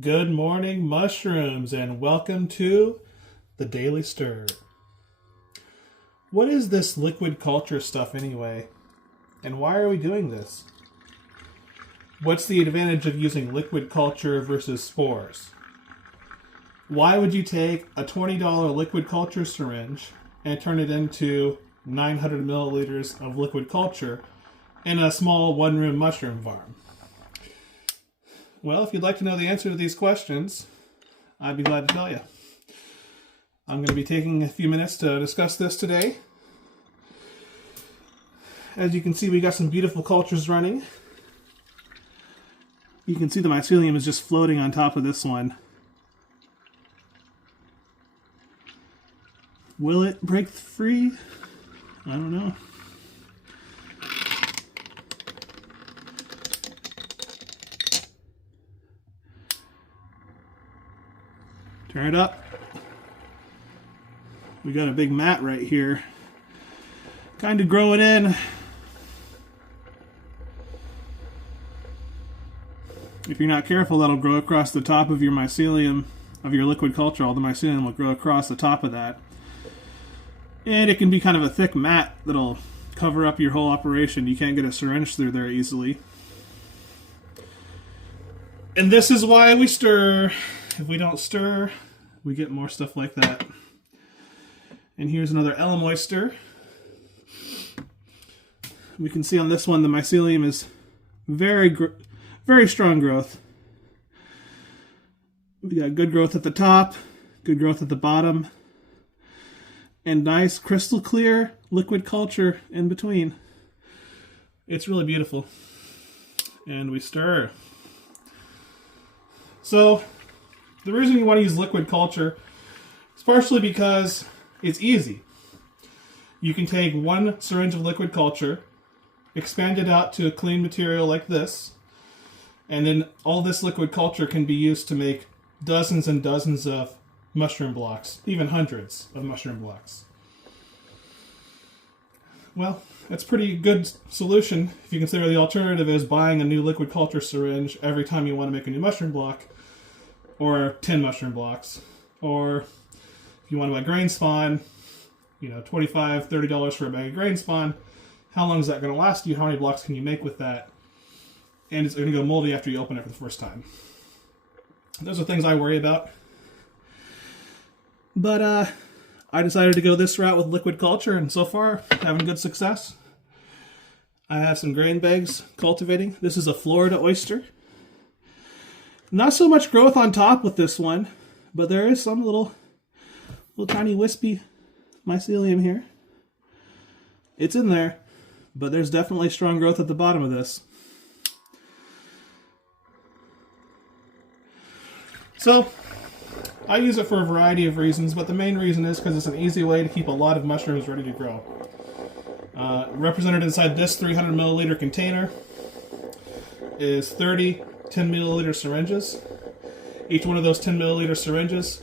Good morning, mushrooms, and welcome to the Daily Stir. What is this liquid culture stuff anyway? And why are we doing this? What's the advantage of using liquid culture versus spores? Why would you take a $20 liquid culture syringe and turn it into 900 milliliters of liquid culture in a small one-room mushroom farm? Well, if you'd like to know the answer to these questions, I'd be glad to tell you. I'm going to be taking a few minutes to discuss this today. As you can see, we got some beautiful cultures running. You can see the mycelium is just floating on top of this one. Will it break free? I don't know. Turn it up. We got a big mat right here. Kind of growing in. If you're not careful, that'll grow across the top of your mycelium, of your liquid culture. All the mycelium will grow across the top of that. And it can be kind of a thick mat that'll cover up your whole operation. You can't get a syringe through there easily. And this is why we stir. If we don't stir, we get more stuff like that. And here's another Elm oyster. We can see on this one the mycelium is very strong growth. We got good growth at the top, good growth at the bottom, and nice crystal clear liquid culture in between. It's really beautiful. And we stir. So, the reason you want to use liquid culture is partially because it's easy. You can take one syringe of liquid culture, expand it out to a clean material like this, and then all this liquid culture can be used to make dozens and dozens of mushroom blocks, even hundreds of mushroom blocks. Well, that's a pretty good solution if you consider the alternative is buying a new liquid culture syringe every time you want to make a new mushroom block, or 10 mushroom blocks. Or if you want to buy grain spawn, $25, $30 for a bag of grain spawn. How long is that going to last you? How many blocks can you make with that? And it's going to go moldy after you open it for the first time. Those are things I worry about. But I decided to go this route with liquid culture, and so far, having good success. I have some grain bags cultivating. This is a Florida oyster. Not so much growth on top with this one, but there is some little tiny wispy mycelium here. It's in there, but there's definitely strong growth at the bottom of this. So, I use it for a variety of reasons, but the main reason is because it's an easy way to keep a lot of mushrooms ready to grow. Represented inside this 300 milliliter container is 30 10 milliliter syringes. Each one of those 10 milliliter syringes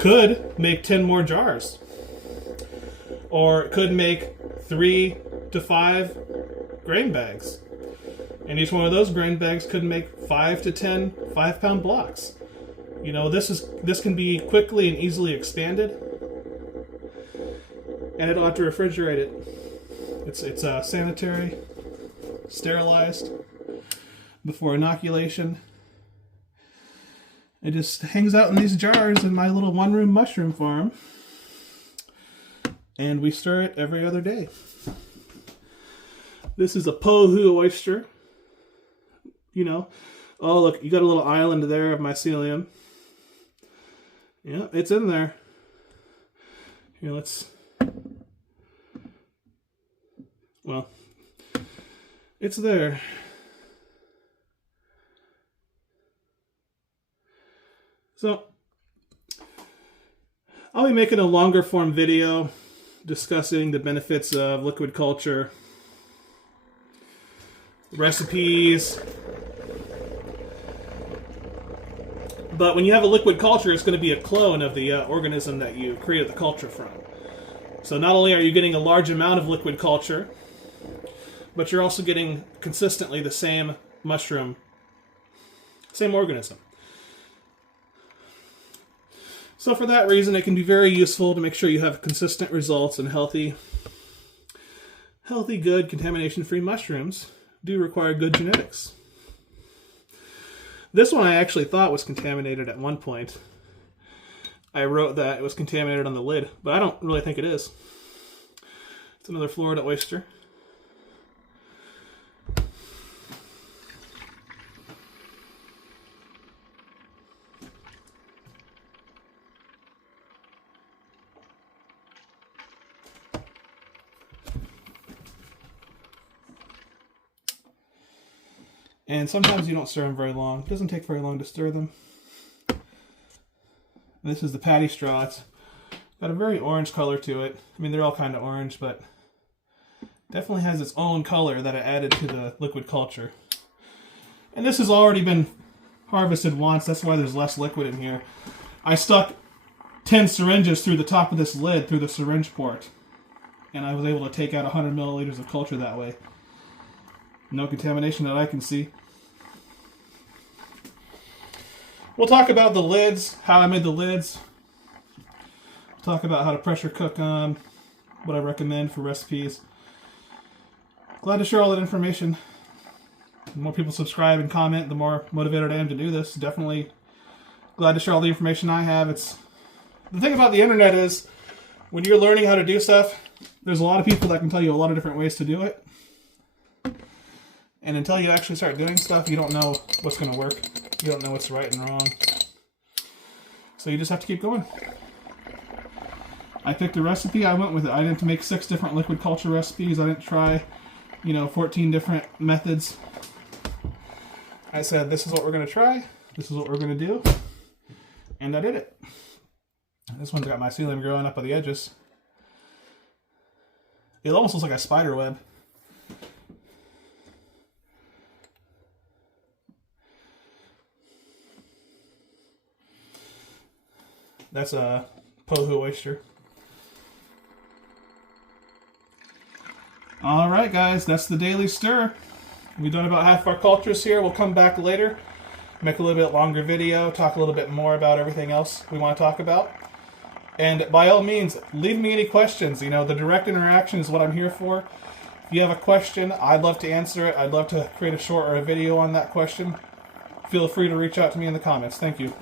could make 10 more jars. Or it could make 3 to 5 grain bags. And each one of those grain bags could make 5 to 10 5-pound blocks. This can be quickly and easily expanded. And I don't have to refrigerate it. It's sanitary, sterilized before inoculation. It just hangs out in these jars in my little one-room mushroom farm. And we stir it every other day. This is a Pohu oyster. Oh look, you got a little island there of mycelium. Yeah, it's in there. Here, it's there. So, I'll be making a longer form video discussing the benefits of liquid culture, recipes. But when you have a liquid culture, it's going to be a clone of the organism that you created the culture from. So not only are you getting a large amount of liquid culture, but you're also getting consistently the same mushroom, same organism. So for that reason, it can be very useful to make sure you have consistent results, and healthy, good, contamination-free mushrooms do require good genetics. This one I actually thought was contaminated at one point. I wrote that it was contaminated on the lid, but I don't really think it is. It's another Florida oyster. And sometimes you don't stir them very long. It doesn't take very long to stir them. And this is the patty straw. It's got a very orange color to it. I mean, they're all kind of orange, but definitely has its own color that I added to the liquid culture. And this has already been harvested once. That's why there's less liquid in here. I stuck 10 syringes through the top of this lid, through the syringe port. And I was able to take out 100 milliliters of culture that way. No contamination that I can see. We'll talk about the lids, how I made the lids. Talk about how to pressure cook them, what I recommend for recipes. Glad to share all that information. The more people subscribe and comment, the more motivated I am to do this. Definitely glad to share all the information I have. The thing about the internet is, when you're learning how to do stuff, there's a lot of people that can tell you a lot of different ways to do it. And until you actually start doing stuff, you don't know what's going to work. You don't know what's right and wrong. So you just have to keep going. I picked a recipe. I went with it. I didn't make 6 different liquid culture recipes. I didn't try, 14 different methods. I said, this is what we're going to try. This is what we're going to do. And I did it. This one's got mycelium growing up on the edges. It almost looks like a spider web. That's a Pohu oyster. Alright guys, that's the daily stir. We've done about half our cultures here. We'll come back later, make a little bit longer video, talk a little bit more about everything else we want to talk about. And by all means, leave me any questions. The direct interaction is what I'm here for. If you have a question, I'd love to answer it. I'd love to create a short or a video on that question. Feel free to reach out to me in the comments. Thank you.